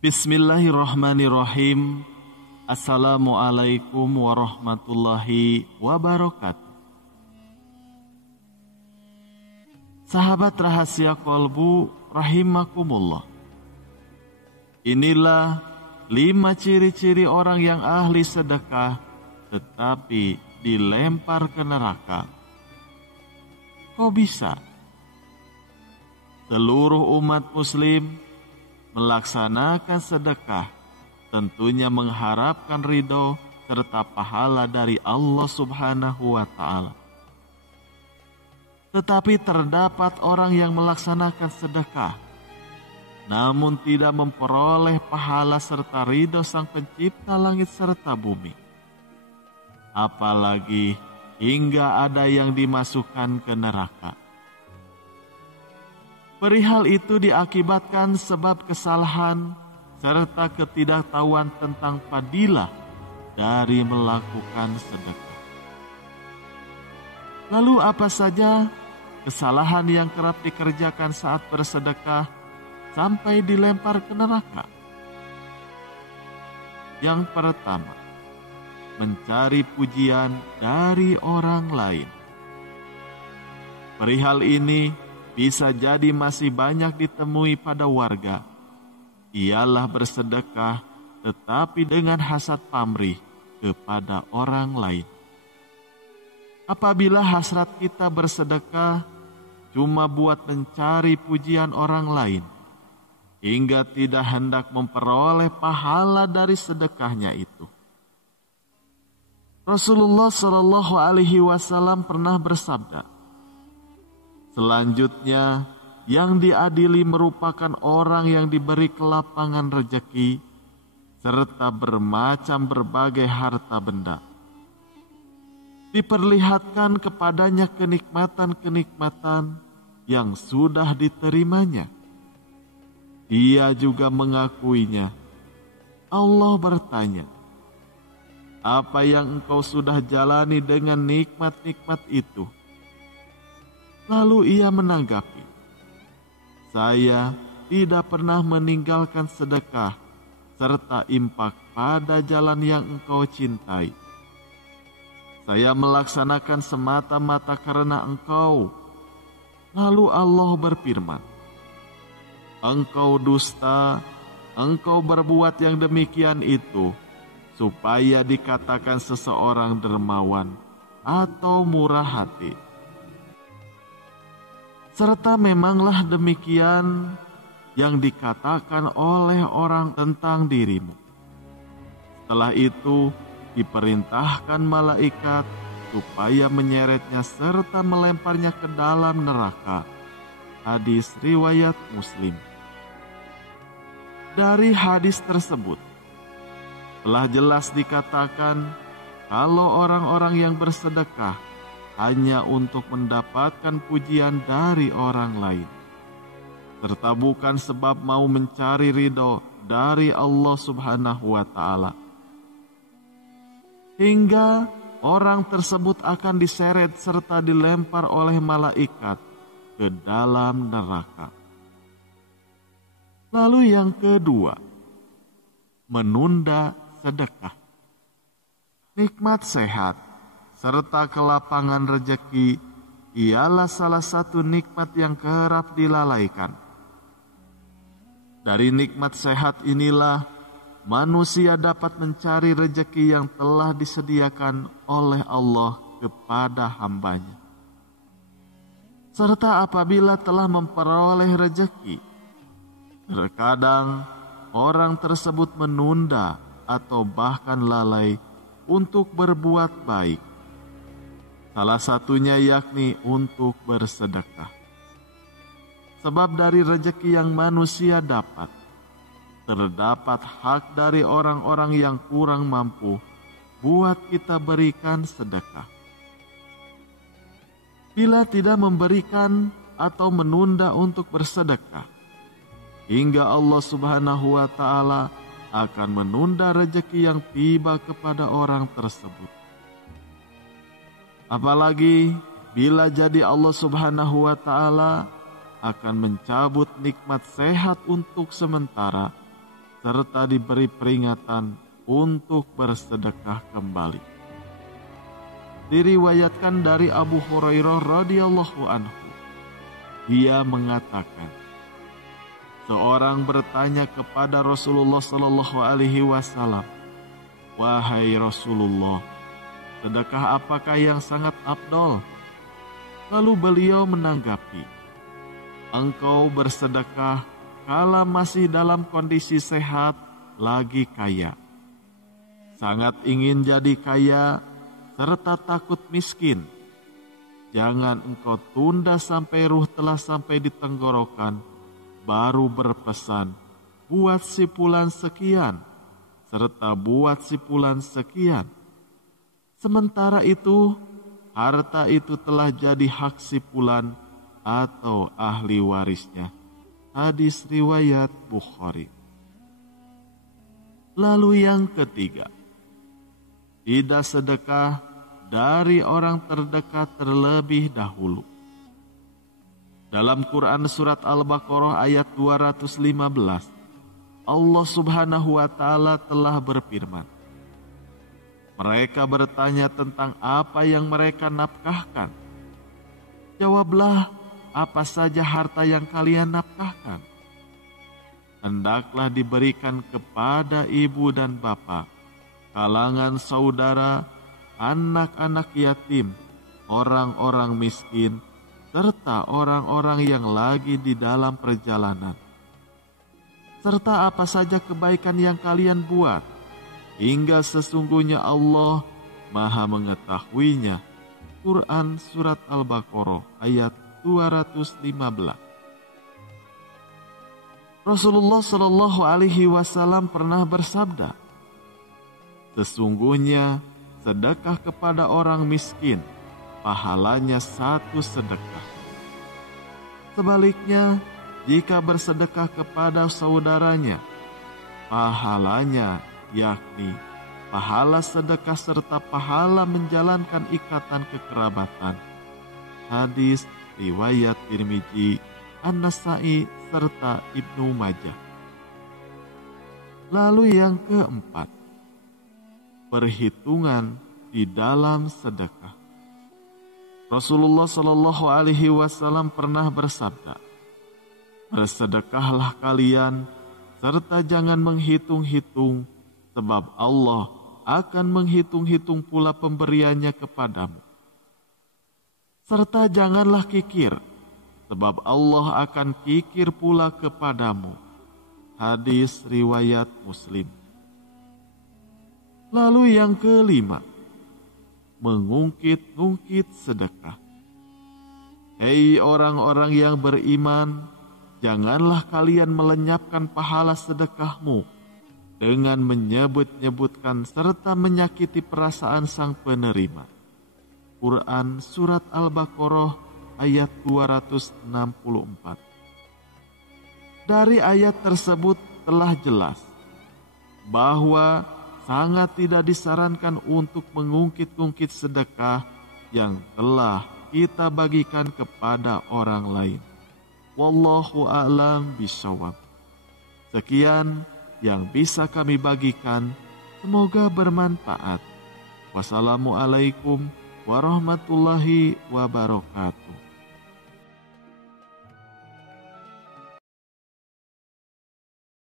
Bismillahirrahmanirrahim. Assalamualaikum warahmatullahi wabarakatuh. Sahabat rahasia kolbu rahimakumullah. Inilah 5 ciri-ciri orang yang ahli sedekah tetapi dilempar ke neraka. Kok bisa? Seluruh umat muslim melaksanakan sedekah tentunya mengharapkan ridho serta pahala dari Allah Subhanahu wa Ta'ala. Tetapi terdapat orang yang melaksanakan sedekah namun tidak memperoleh pahala serta ridho Sang Pencipta langit serta bumi. Apalagi hingga ada yang dimasukkan ke neraka. Perihal itu diakibatkan sebab kesalahan serta ketidaktahuan tentang fadilah dari melakukan sedekah. Lalu apa saja kesalahan yang kerap dikerjakan saat bersedekah sampai dilempar ke neraka? Yang pertama, mencari pujian dari orang lain. Perihal ini bisa jadi masih banyak ditemui pada warga. Ialah bersedekah tetapi dengan hasad pamrih kepada orang lain. Apabila hasrat kita bersedekah cuma buat mencari pujian orang lain, hingga tidak hendak memperoleh pahala dari sedekahnya itu. Rasulullah Shallallahu Alaihi Wasallam pernah bersabda, selanjutnya, yang diadili merupakan orang yang diberi kelapangan rejeki serta bermacam berbagai harta benda. Diperlihatkan kepadanya kenikmatan-kenikmatan yang sudah diterimanya. Dia juga mengakuinya. Allah bertanya, apa yang engkau sudah jalani dengan nikmat-nikmat itu? Lalu ia menanggapi, saya tidak pernah meninggalkan sedekah serta infak pada jalan yang engkau cintai. Saya melaksanakan semata-mata karena engkau. Lalu Allah berfirman, engkau dusta, engkau berbuat yang demikian itu, supaya dikatakan seseorang dermawan atau murah hati. Serta memanglah demikian yang dikatakan oleh orang tentang dirimu. Setelah itu diperintahkan malaikat supaya menyeretnya serta melemparnya ke dalam neraka. Hadis riwayat Muslim. Dari hadis tersebut telah jelas dikatakan kalau orang-orang yang bersedekah hanya untuk mendapatkan pujian dari orang lain, serta bukan sebab mau mencari ridho dari Allah Subhanahu wa Ta'ala, hingga orang tersebut akan diseret serta dilempar oleh malaikat ke dalam neraka. Lalu yang kedua, menunda sedekah. Nikmat sehat serta kelapangan rejeki ialah salah satu nikmat yang kerap dilalaikan. Dari nikmat sehat inilah manusia dapat mencari rejeki yang telah disediakan oleh Allah kepada hambanya. Serta apabila telah memperoleh rejeki, terkadang orang tersebut menunda atau bahkan lalai untuk berbuat baik. Salah satunya yakni untuk bersedekah. Sebab dari rejeki yang manusia dapat, terdapat hak dari orang-orang yang kurang mampu buat kita berikan sedekah. Bila tidak memberikan atau menunda untuk bersedekah, hingga Allah Subhanahu wa Ta'ala akan menunda rejeki yang tiba kepada orang tersebut. Apalagi bila jadi Allah Subhanahu wa Ta'ala akan mencabut nikmat sehat untuk sementara serta diberi peringatan untuk bersedekah kembali. Diriwayatkan dari Abu Hurairah radhiyallahu anhu, dia mengatakan, seorang bertanya kepada Rasulullah sallallahu alaihi wasallam, "Wahai Rasulullah, sedekah apakah yang sangat afdol?" Lalu beliau menanggapi, "Engkau bersedekah kala masih dalam kondisi sehat, lagi kaya. Sangat ingin jadi kaya serta takut miskin. Jangan engkau tunda sampai ruh telah sampai di tenggorokan, baru berpesan, buat si fulan sekian, serta buat si fulan sekian. Sementara itu, harta itu telah jadi hak si fulan atau ahli warisnya." Hadis riwayat Bukhari. Lalu yang ketiga, tidak sedekah dari orang terdekat terlebih dahulu. Dalam Quran surat Al-Baqarah ayat 215, Allah Subhanahu wa Ta'ala telah berfirman, "Mereka bertanya tentang apa yang mereka nafkahkan. Jawablah, apa saja harta yang kalian nafkahkan. Hendaklah diberikan kepada ibu dan bapak, kalangan saudara, anak-anak yatim, orang-orang miskin, serta orang-orang yang lagi di dalam perjalanan. Serta apa saja kebaikan yang kalian buat, hingga sesungguhnya Allah Maha mengetahuinya." Quran surat Al-Baqarah ayat 215. Rasulullah Shallallahu Alaihi Wasallam pernah bersabda, "Sesungguhnya sedekah kepada orang miskin, pahalanya 1 sedekah. Sebaliknya, jika bersedekah kepada saudaranya, pahalanya yakni pahala sedekah serta pahala menjalankan ikatan kekerabatan." Hadis riwayat Tirmidzi, An-Nasa'i, serta Ibnu Majah. Lalu yang keempat, perhitungan di dalam sedekah. Rasulullah Shallallahu Alaihi Wasallam pernah bersabda, "Bersedekahlah kalian, serta jangan menghitung-hitung, sebab Allah akan menghitung-hitung pula pemberiannya kepadamu. Serta janganlah kikir, sebab Allah akan kikir pula kepadamu." Hadis riwayat Muslim. Lalu yang kelima, mengungkit-ungkit sedekah. Hei orang-orang yang beriman, janganlah kalian melenyapkan pahala sedekahmu dengan menyebut-nyebutkan serta menyakiti perasaan sang penerima. Quran surat Al-Baqarah ayat 264. Dari ayat tersebut telah jelas bahwa sangat tidak disarankan untuk mengungkit-ungkit sedekah yang telah kita bagikan kepada orang lain. Wallahu a'lam bishawab. Sekian yang bisa kami bagikan, semoga bermanfaat. Wassalamualaikum warahmatullahi wabarakatuh.